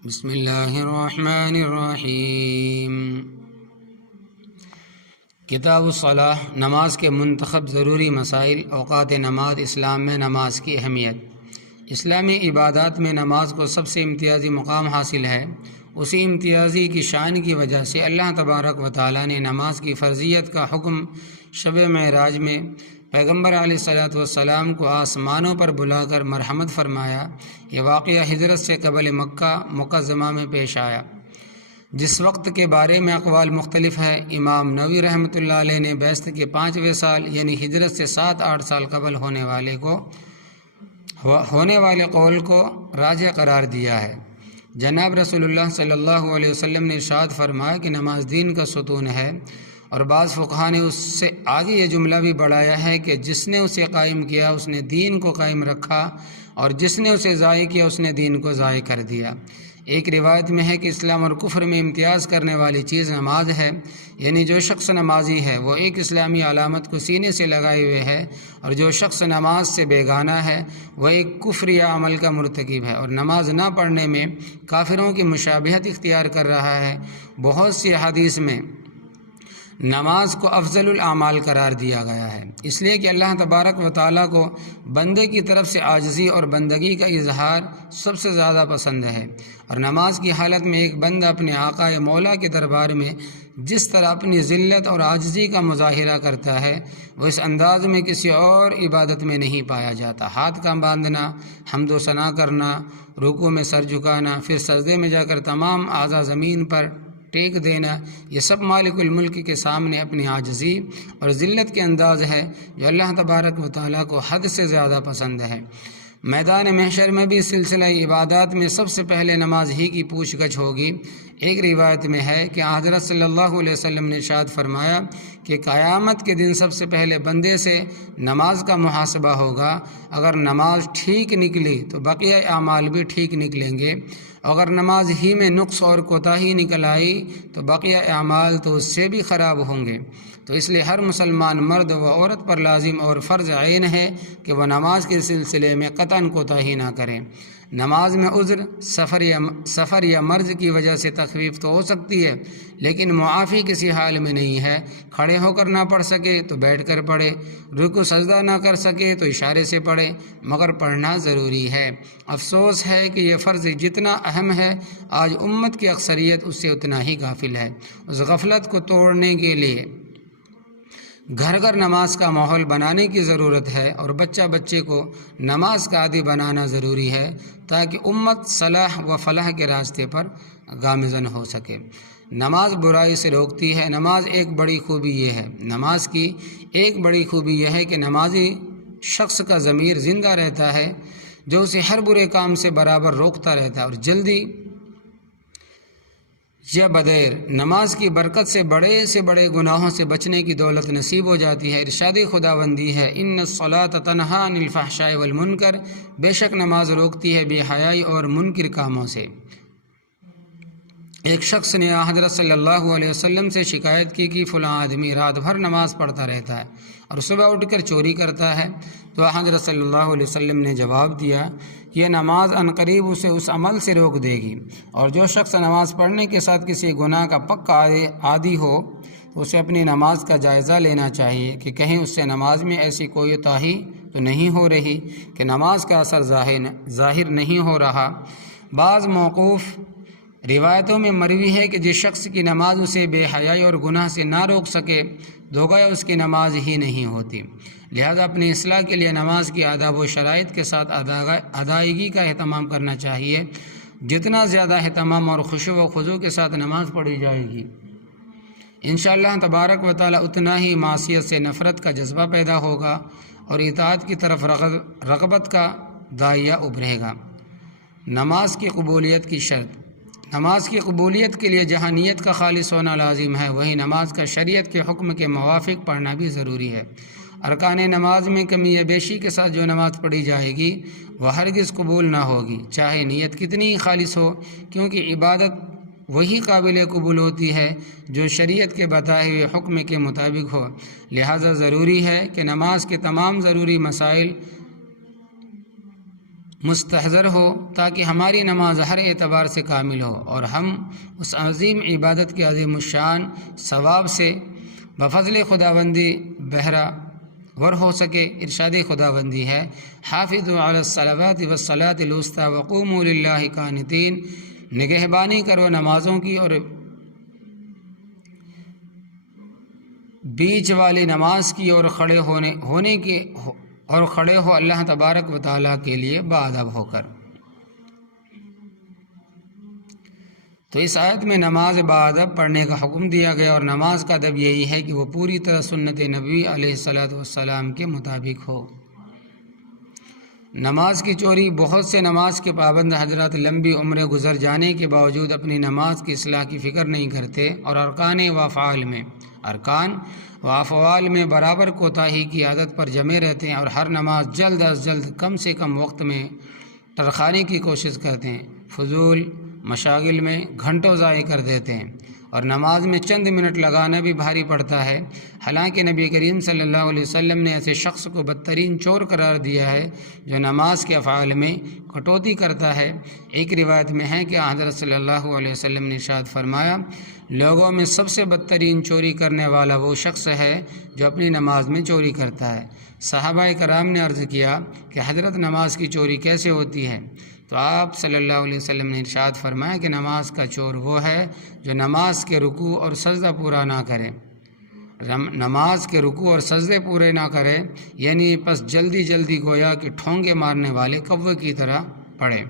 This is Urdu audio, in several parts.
بسم اللہ الرحمن الرحیم۔ کتاب الصلاۃ، نماز کے منتخب ضروری مسائل، اوقات نماز، اسلام میں نماز کی اہمیت۔ اسلامی عبادات میں نماز کو سب سے امتیازی مقام حاصل ہے۔ اسی امتیازی کی شان کی وجہ سے اللہ تبارک و تعالیٰ نے نماز کی فرضیت کا حکم شب معراج میں پیغمبر علیہ الصلاۃ والسلام کو آسمانوں پر بلا کر مرحمت فرمایا۔ یہ واقعہ ہجرت سے قبل مکہ مکرمہ میں پیش آیا، جس وقت کے بارے میں اقوال مختلف ہے۔ امام نووی رحمۃ اللہ علیہ نے بعثت کے 5ویں سال یعنی ہجرت سے 7-8 سال قبل ہونے والے قول کو راجح قرار دیا ہے۔ جناب رسول اللہ صلی اللہ علیہ وسلم نے ارشاد فرمایا کہ نماز دین کا ستون ہے، اور بعض فقہا نے اس سے آگے یہ جملہ بھی بڑھایا ہے کہ جس نے اسے قائم کیا اس نے دین کو قائم رکھا، اور جس نے اسے ضائع کیا اس نے دین کو ضائع کر دیا۔ ایک روایت میں ہے کہ اسلام اور کفر میں امتیاز کرنے والی چیز نماز ہے، یعنی جو شخص نمازی ہے وہ ایک اسلامی علامت کو سینے سے لگائے ہوئے ہے، اور جو شخص نماز سے بیگانہ ہے وہ ایک کفری عمل کا مرتکب ہے، اور نماز نہ پڑھنے میں کافروں کی مشابہت اختیار کر رہا ہے۔ بہت سی احادیث میں نماز کو افضل الاعمال قرار دیا گیا ہے، اس لیے کہ اللہ تبارک و تعالیٰ کو بندے کی طرف سے عاجزی اور بندگی کا اظہار سب سے زیادہ پسند ہے، اور نماز کی حالت میں ایک بندہ اپنے آقا مولا کے دربار میں جس طرح اپنی ذلت اور عاجزی کا مظاہرہ کرتا ہے وہ اس انداز میں کسی اور عبادت میں نہیں پایا جاتا۔ ہاتھ کا باندھنا، حمد و ثنا کرنا، رکوع میں سر جھکانا، پھر سجدے میں جا کر تمام اعضاء زمین پر ٹیک دینا، یہ سب مالک الملک کے سامنے اپنی عاجزی اور ذلت کے انداز ہے جو اللہ تبارک و تعالیٰ کو حد سے زیادہ پسند ہے۔ میدان محشر میں بھی سلسلہ عبادات میں سب سے پہلے نماز ہی کی پوچھ گچھ ہوگی۔ ایک روایت میں ہے کہ حضرت صلی اللہ علیہ وسلم نے ارشاد فرمایا کہ قیامت کے دن سب سے پہلے بندے سے نماز کا محاسبہ ہوگا۔ اگر نماز ٹھیک نکلی تو بقیہ اعمال بھی ٹھیک نکلیں گے، اگر نماز ہی میں نقص اور کوتاہی نکل آئی تو بقیہ اعمال تو اس سے بھی خراب ہوں گے۔ تو اس لیے ہر مسلمان مرد و عورت پر لازم اور فرض عین ہے کہ وہ نماز کے سلسلے میں قطعاً کوتاہی نہ کریں۔ نماز میں عذر، سفر یا مرض کی وجہ سے تخفیف تو ہو سکتی ہے، لیکن معافی کسی حال میں نہیں ہے۔ کھڑے ہو کر نہ پڑھ سکے تو بیٹھ کر پڑھے، رکوع سجدہ نہ کر سکے تو اشارے سے پڑھے، مگر پڑھنا ضروری ہے۔ افسوس ہے کہ یہ فرض جتنا اہم ہے آج امت کی اکثریت اس سے اتنا ہی غافل ہے۔ اس غفلت کو توڑنے کے لیے گھر گھر نماز کا ماحول بنانے کی ضرورت ہے، اور بچے کو نماز کا عادی بنانا ضروری ہے تاکہ امت صلاح و فلاح کے راستے پر گامزن ہو سکے۔ نماز برائی سے روکتی ہے۔ نماز ایک بڑی خوبی یہ ہے، نماز کی ایک بڑی خوبی یہ ہے کہ نمازی شخص کا ضمیر زندہ رہتا ہے، جو اسے ہر برے کام سے برابر روکتا رہتا ہے، اور جلدی یا بدیر نماز کی برکت سے بڑے گناہوں سے بچنے کی دولت نصیب ہو جاتی ہے۔ ارشاد خداوندی ہے، ان الصلاۃ تنہی عن الفحشاء والمنکر، بے شک نماز روکتی ہے بے حیائی اور منکر کاموں سے۔ ایک شخص نے حضرت صلی اللہ علیہ وسلم سے شکایت کی کہ فلاں آدمی رات بھر نماز پڑھتا رہتا ہے اور صبح اٹھ کر چوری کرتا ہے، تو حضرت صلی اللہ علیہ وسلم نے جواب دیا، یہ نماز عنقریب اسے اس عمل سے روک دے گی، اور جو شخص نماز پڑھنے کے ساتھ کسی گناہ کا پکا عادی ہو تو اسے اپنی نماز کا جائزہ لینا چاہیے کہ کہیں اس سے نماز میں ایسی کوئی کوتاہی تو نہیں ہو رہی کہ نماز کا اثر ظاہر نہیں ہو رہا۔ بعض موقوف روایتوں میں مروی ہے کہ جس شخص کی نماز اسے بے حیائی اور گناہ سے نہ روک سکے تو گویا اس کی نماز ہی نہیں ہوتی۔ لہذا اپنی اصلاح کے لیے نماز کی آداب و شرائط کے ساتھ ادائیگی کا اہتمام کرنا چاہیے۔ جتنا زیادہ اہتمام اور خشوع و خضوع کے ساتھ نماز پڑھی جائے گی، انشاءاللہ تبارک و تعالی اتنا ہی معصیت سے نفرت کا جذبہ پیدا ہوگا اور اطاعت کی طرف رغبت کا داعیہ ابھرے گا۔ نماز کی قبولیت کی شرط۔ نماز کی قبولیت کے لیے جہاں نیت کا خالص ہونا لازم ہے، وہیں نماز کا شریعت کے حکم کے موافق پڑھنا بھی ضروری ہے۔ ارکان نماز میں کمی یا بیشی کے ساتھ جو نماز پڑھی جائے گی وہ ہرگز قبول نہ ہوگی، چاہے نیت کتنی ہی خالص ہو، کیونکہ عبادت وہی قابل قبول ہوتی ہے جو شریعت کے بتائے ہوئے حکم کے مطابق ہو۔ لہذا ضروری ہے کہ نماز کے تمام ضروری مسائل مستحضر ہو تاکہ ہماری نماز ہر اعتبار سے کامل ہو اور ہم اس عظیم عبادت کے عظیم الشان ثواب سے بفضل خداوندی بہرہ ور ہو سکے۔ ارشاد خداوندی ہے حافظوا علی الصلوات والصلاۃ الوسطی وقوموا للہ قانتین، نگہبانی کرو نمازوں کی اور بیچ والی نماز کی اور کھڑے ہو اللہ تبارک و تعالیٰ کے لیے باادب ہو کر۔ تو اس آیت میں نماز باادب پڑھنے کا حکم دیا گیا، اور نماز کا ادب یہی ہے کہ وہ پوری طرح سنت نبوی علیہ الصلاۃ والسلام کے مطابق ہو۔ نماز کی چوری، بہت سے نماز کے پابند حضرات لمبی عمریں گزر جانے کے باوجود اپنی نماز کی اصلاح کی فکر نہیں کرتے اور ارکان و افعال میں برابر کوتاہی کی عادت پر جمے رہتے ہیں، اور ہر نماز جلد از جلد کم سے کم وقت میں ٹرخانے کی کوشش کرتے ہیں، فضول مشاغل میں گھنٹوں ضائع کر دیتے ہیں، اور نماز میں چند منٹ لگانا بھی بھاری پڑتا ہے۔ حالانکہ نبی کریم صلی اللہ علیہ وسلم نے ایسے شخص کو بدترین چور قرار دیا ہے جو نماز کے افعال میں کٹوتی کرتا ہے۔ ایک روایت میں ہے کہ حضرت صلی اللہ علیہ وسلم نے ارشاد فرمایا، لوگوں میں سب سے بدترین چوری کرنے والا وہ شخص ہے جو اپنی نماز میں چوری کرتا ہے۔ صحابہ کرام نے عرض کیا کہ حضرت نماز کی چوری کیسے ہوتی ہے؟ تو آپ صلی اللہ علیہ وسلم نے ارشاد فرمایا کہ نماز کا چور وہ ہے جو نماز کے رکوع اور سجدہ پورا نہ کرے، نماز کے رکوع اور سجدے پورے نہ کرے، یعنی پس جلدی گویا کہ ٹھونگے مارنے والے کوے کی طرح پڑھے۔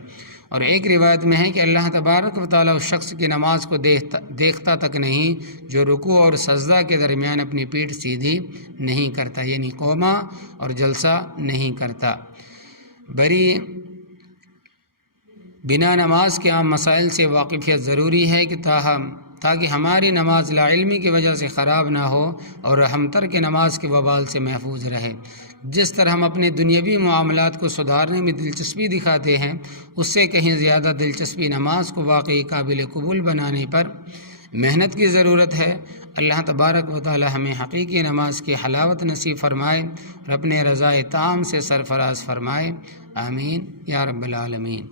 اور ایک روایت میں ہے کہ اللہ تبارک و تعالیٰ اس شخص کی نماز کو دیکھتا تک نہیں جو رکوع اور سجدہ کے درمیان اپنی پیٹھ سیدھی نہیں کرتا، یعنی قوما اور جلسہ نہیں کرتا۔ بنا نماز کے عام مسائل سے واقفیت ضروری ہے کہ تاکہ ہماری نماز لا علمی کی وجہ سے خراب نہ ہو اور ہم ترک نماز کے وبال سے محفوظ رہے۔ جس طرح ہم اپنے دنیاوی معاملات کو سدھارنے میں دلچسپی دکھاتے ہیں، اس سے کہیں زیادہ دلچسپی نماز کو واقعی قابل قبول بنانے پر محنت کی ضرورت ہے۔ اللہ تبارک و تعالی ہمیں حقیقی نماز کی حلاوت نصیب فرمائے اور اپنے رضائے تام سے سرفراز فرمائے، آمین یا رب العالمین۔